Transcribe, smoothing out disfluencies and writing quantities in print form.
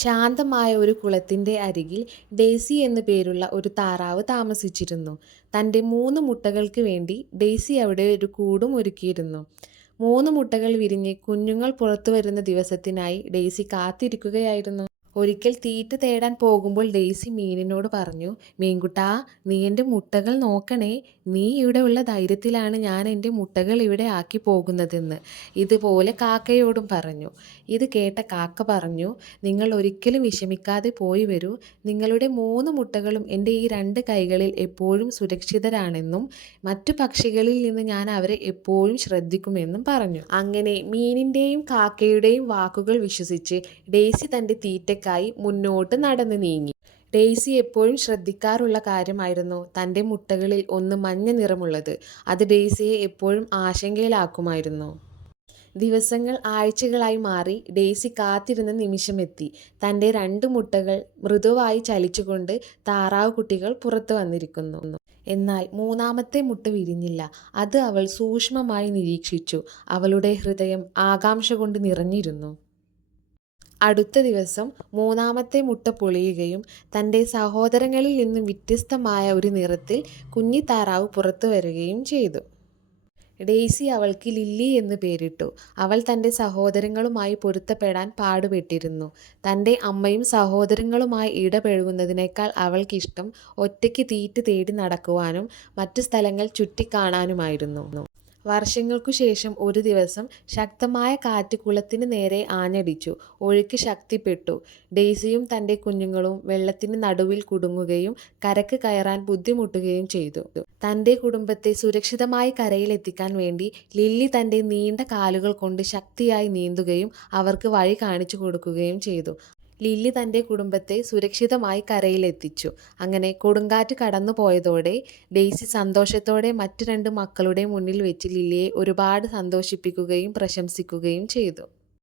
ശാന്തമായ ഒരു കുളത്തിൻ്റെ അരികിൽ ഡെയ്സി എന്നു പേരുള്ള ഒരു താറാവ് താമസിച്ചിരുന്നു. തൻ്റെ 3 മുട്ടകൾക്ക് വേണ്ടി ഡെയ്സി അവിടെ ഒരു കൂടും ഒരുക്കിയിരുന്നു. 3 മുട്ടകൾ വിരിഞ്ഞ് കുഞ്ഞുങ്ങൾ പുറത്തുവരുന്ന ദിവസത്തിനായി ഡെയ്സി കാത്തിരിക്കുകയായിരുന്നു. ഒരിക്കൽ തീറ്റ തേടാൻ പോകുമ്പോൾ ഡെയ്സി മീനിനോട് പറഞ്ഞു, "മീൻകുട്ടാ, നീ എൻ്റെ മുട്ടകൾ നോക്കണേ. നീ ഇവിടെ ഉള്ള ധൈര്യത്തിലാണ് ഞാൻ എൻ്റെ മുട്ടകൾ ഇവിടെ ആക്കി പോകുന്നതെന്ന്." ഇതുപോലെ കാക്കയോടും പറഞ്ഞു. ഇത് കേട്ട കാക്ക പറഞ്ഞു, "നിങ്ങൾ ഒരിക്കലും വിഷമിക്കാതെ പോയി വരൂ. നിങ്ങളുടെ 3 മുട്ടകളും എൻ്റെ ഈ 2 കൈകളിൽ എപ്പോഴും സുരക്ഷിതരാണെന്നും മറ്റു പക്ഷികളിൽ നിന്ന് ഞാൻ അവരെ എപ്പോഴും ശ്രദ്ധിക്കുമെന്നും പറഞ്ഞു. അങ്ങനെ മീനിൻ്റെയും കാക്കയുടെയും വാക്കുകൾ വിശ്വസിച്ച് ഡെയ്സി തൻ്റെ തീറ്റയ്ക്കായി മുന്നോട്ട് നടന്നു നീങ്ങി. ഡെയ്സി എപ്പോഴും ശ്രദ്ധിക്കാറുള്ള കാര്യമായിരുന്നു തൻ്റെ മുട്ടകളിൽ ഒന്ന് മഞ്ഞ നിറമുള്ളത്. അത് ഡെയ്സിയെ എപ്പോഴും ആശങ്കയിലാക്കുമായിരുന്നു. ദിവസങ്ങൾ ആഴ്ചകളായി മാറി. ഡെയ്സി കാത്തിരുന്ന നിമിഷമെത്തി. തൻ്റെ 2 മുട്ടകൾ മൃദുവായി ചലിച്ചുകൊണ്ട് താറാവ് കുട്ടികൾ പുറത്തു വന്നിരിക്കുന്നു. എന്നാൽ 3ാമത്തെ മുട്ട വിരിഞ്ഞില്ല. അത് അവൾ സൂക്ഷ്മമായി നിരീക്ഷിച്ചു. അവളുടെ ഹൃദയം ആകാംക്ഷ കൊണ്ട് നിറഞ്ഞിരുന്നു. അടുത്ത ദിവസം 3ാമത്തെ മുട്ട പൊളിയുകയും തൻ്റെ സഹോദരങ്ങളിൽ നിന്നും വ്യത്യസ്തമായ ഒരു നിറത്തിൽ കുഞ്ഞി താറാവ് പുറത്തു വരികയും ചെയ്തു. ഡെയ്സി അവൾക്ക് ലില്ലി എന്ന് പേരിട്ടു. അവൾ തൻ്റെ സഹോദരങ്ങളുമായി പൊരുത്തപ്പെടാൻ പാടുപെട്ടിരുന്നു. തൻ്റെ അമ്മയും സഹോദരങ്ങളുമായി ഇടപഴകുന്നതിനേക്കാൾ അവൾക്കിഷ്ടം ഒറ്റയ്ക്ക് തീറ്റ തേടി നടക്കുവാനും മറ്റു സ്ഥലങ്ങൾ ചുറ്റിക്കാണാനുമായിരുന്നു. വർഷങ്ങൾക്കു ശേഷം ഒരു ദിവസം ശക്തമായ കാറ്റ് കുളത്തിന് നേരെ ആഞ്ഞടിച്ചു. ഒഴുക്ക് ശക്തിപ്പെട്ടു. ഡെയ്സിയും തൻ്റെ കുഞ്ഞുങ്ങളും വെള്ളത്തിന് നടുവിൽ കുടുങ്ങുകയും കരക്ക് കയറാൻ ബുദ്ധിമുട്ടുകയും ചെയ്തു. തൻ്റെ കുടുംബത്തെ സുരക്ഷിതമായി കരയിലെത്തിക്കാൻ വേണ്ടി ലില്ലി തൻ്റെ നീണ്ട കാലുകൾ കൊണ്ട് ശക്തിയായി നീന്തുകയും അവർക്ക് വഴി കാണിച്ചു കൊടുക്കുകയും ചെയ്തു. ലില്ലി തൻ്റെ കുടുംബത്തെ സുരക്ഷിതമായി കരയിലെത്തിച്ചു. അങ്ങനെ കൊടുങ്കാറ്റ് കടന്നു പോയതോടെ ഡെയ്സി സന്തോഷത്തോടെ മറ്റ് 2 മക്കളുടെ മുന്നിൽ വെച്ച് ലില്ലിയെ ഒരുപാട് സന്തോഷിപ്പിക്കുകയും പ്രശംസിക്കുകയും ചെയ്തു.